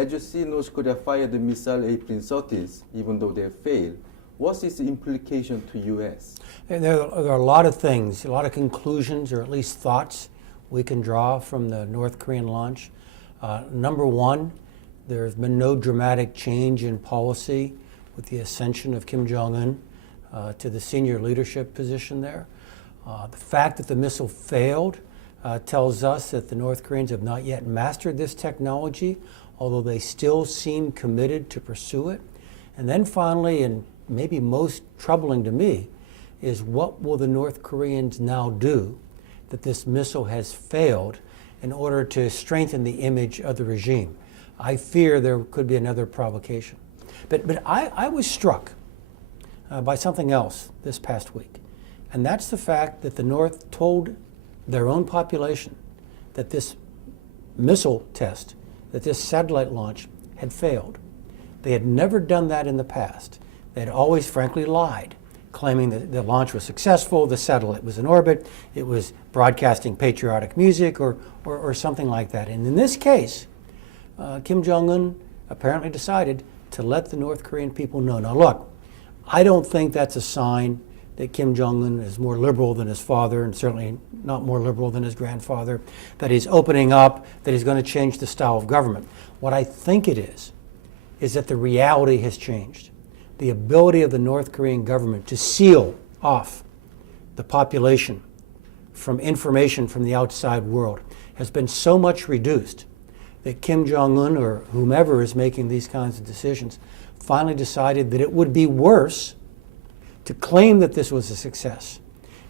as you see North Korea fired the missile April 30th, even though they failed, what's its implication to U.S.? And there are a lot of things, a lot of conclusions, or at least thoughts we can draw from the North Korean launch. Number one, there's been no dramatic change in policy with the ascension of Kim Jong-un to the senior leadership position there. The fact that the missile failed tells us that the North Koreans have not yet mastered this technology, although they still seem committed to pursue it. And then finally, and maybe most troubling to me, is what will the North Koreans now do that this missile has failed in order to strengthen the image of the regime? I fear there could be another provocation. But I was struck by something else this past week, and that's the fact that the North told their own population that this missile test, that this satellite launch had failed. They had never done that in the past. They had always frankly lied, claiming that the launch was successful, the satellite was in orbit, it was broadcasting patriotic music or something like that. And in this case, Kim Jong-un apparently decided to let the North Korean people know. Now look, I don't think that's a sign that Kim Jong-un is more liberal than his father, and certainly not more liberal than his grandfather, that he's opening up, that he's going to change the style of government. What I think it is that the reality has changed. The ability of the North Korean government to seal off the population from information from the outside world has been so much reduced that Kim Jong-un, or whomever is making these kinds of decisions, finally decided that it would be worse to claim that this was a success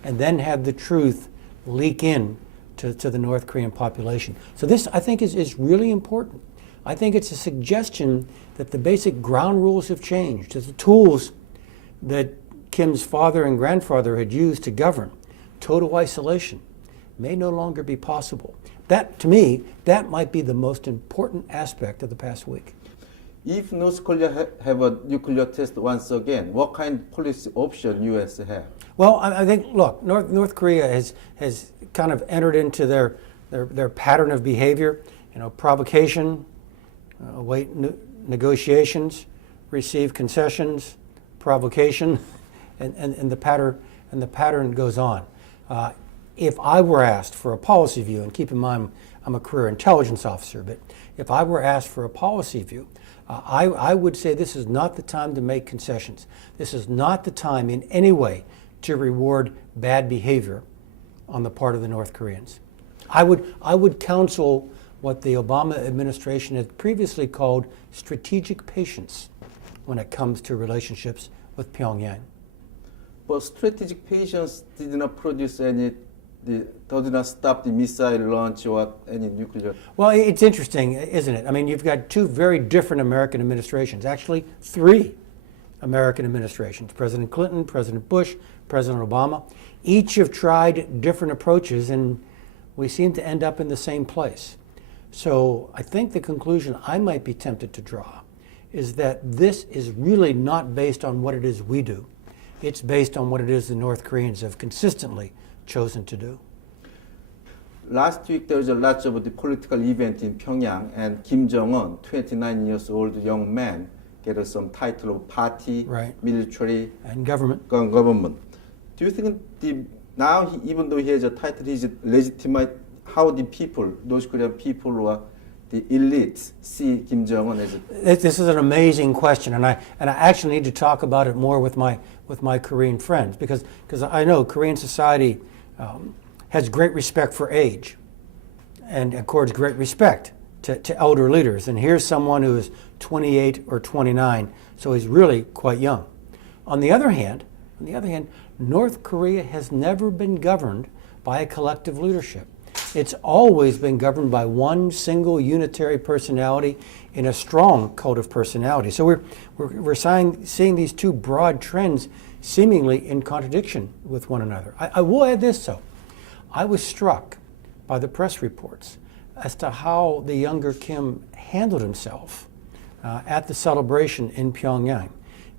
and then have the truth leak in to the North Korean population. So this, I think, is really important. I think it's a suggestion that the basic ground rules have changed, that the tools that Kim's father and grandfather had used to govern, total isolation, may no longer be possible. That, to me, that might be the most important aspect of the past week. If North Korea have a nuclear test once again, what kind of policy option U.S. have? Well, I think, look, North Korea has kind of entered into their pattern of behavior, provocation, await negotiations, receive concessions, provocation, and the pattern goes on. If I were asked for a policy view, and keep in mind I'm a career intelligence officer, but if I were asked for a policy view, I would say this is not the time to make concessions. This is not the time in any way to reward bad behavior on the part of the North Koreans. I would counsel what the Obama administration had previously called strategic patience when it comes to relationships with Pyongyang. But strategic patience did not produce any, does not stop the missile launch or any nuclear. Well, it's interesting, isn't it? I mean, you've got two very different American administrations, actually three American administrations, President Clinton, President Bush, President Obama. Each have tried different approaches, and we seem to end up in the same place. So I think the conclusion I might be tempted to draw is that this is really not based on what it is we do. It's based on what it is the North Koreans have consistently chosen to do. Last week there was a lot of the political event in Pyongyang, and Kim Jong-un, 29 years old young man, get some title of party, right, military, and government. Do you think now, even though he has a title, he's legitimate? How the people, North Korean people or the elites, see Kim Jong-un as a... This is an amazing question, and I actually need to talk about it more with my Korean friends, because I know Korean society has great respect for age and accords great respect to elder leaders. And here's someone who is 28 or 29, so he's really quite young. On the other hand, North Korea has never been governed by a collective leadership. It's always been governed by one single unitary personality in a strong cult of personality. So we're seeing these two broad trends seemingly in contradiction with one another. I will add this, though. I was struck by the press reports as to how the younger Kim handled himself at the celebration in Pyongyang.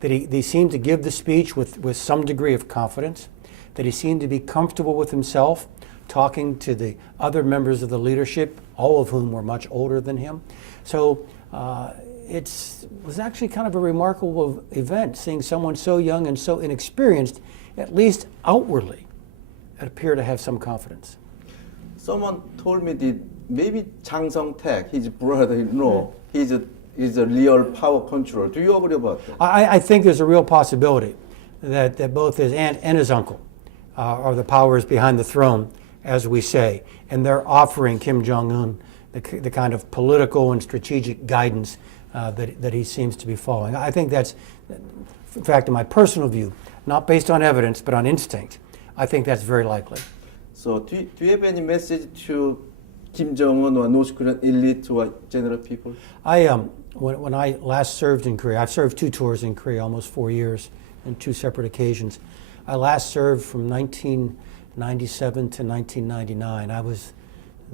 That he seemed to give the speech with some degree of confidence, that he seemed to be comfortable with himself, talking to the other members of the leadership, all of whom were much older than him. So it was actually kind of a remarkable event, seeing someone so young and so inexperienced, at least outwardly, appear to have some confidence. Someone told me that maybe 장성택, his brother-in-law, is a real power control. Do you agree about that? I think there's a real possibility that both his aunt and his uncle are the powers behind the throne, as we say, and they're offering Kim Jong-un the kind of political and strategic guidance that he seems to be following. I think that's, in fact, in my personal view, not based on evidence, but on instinct, I think that's very likely. So do you have any message to Kim Jong-un or North Korean elite or general people? When I last served in Korea, I've served 2 tours in Korea, almost 4 years, in 2 separate occasions. I last served from 1997 to 1999. I was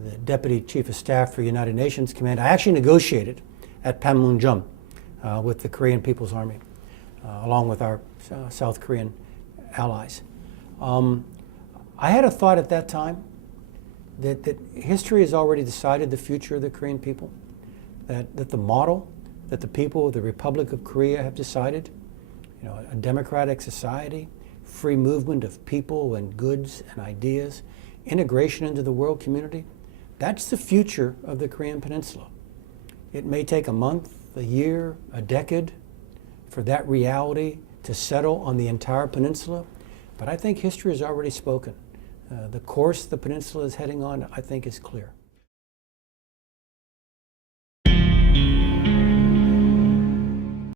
the Deputy Chief of Staff for United Nations Command. I actually negotiated at Panmunjom with the Korean People's Army, along with our South Korean allies. I had a thought at that time that history has already decided the future of the Korean people, that the model that the people of the Republic of Korea have decided, a democratic society, free movement of people and goods and ideas, integration into the world community, that's the future of the Korean Peninsula. It may take a month, a year, a decade for that reality to settle on the entire peninsula, but I think history has already spoken. The course the peninsula is heading on, I think, is clear.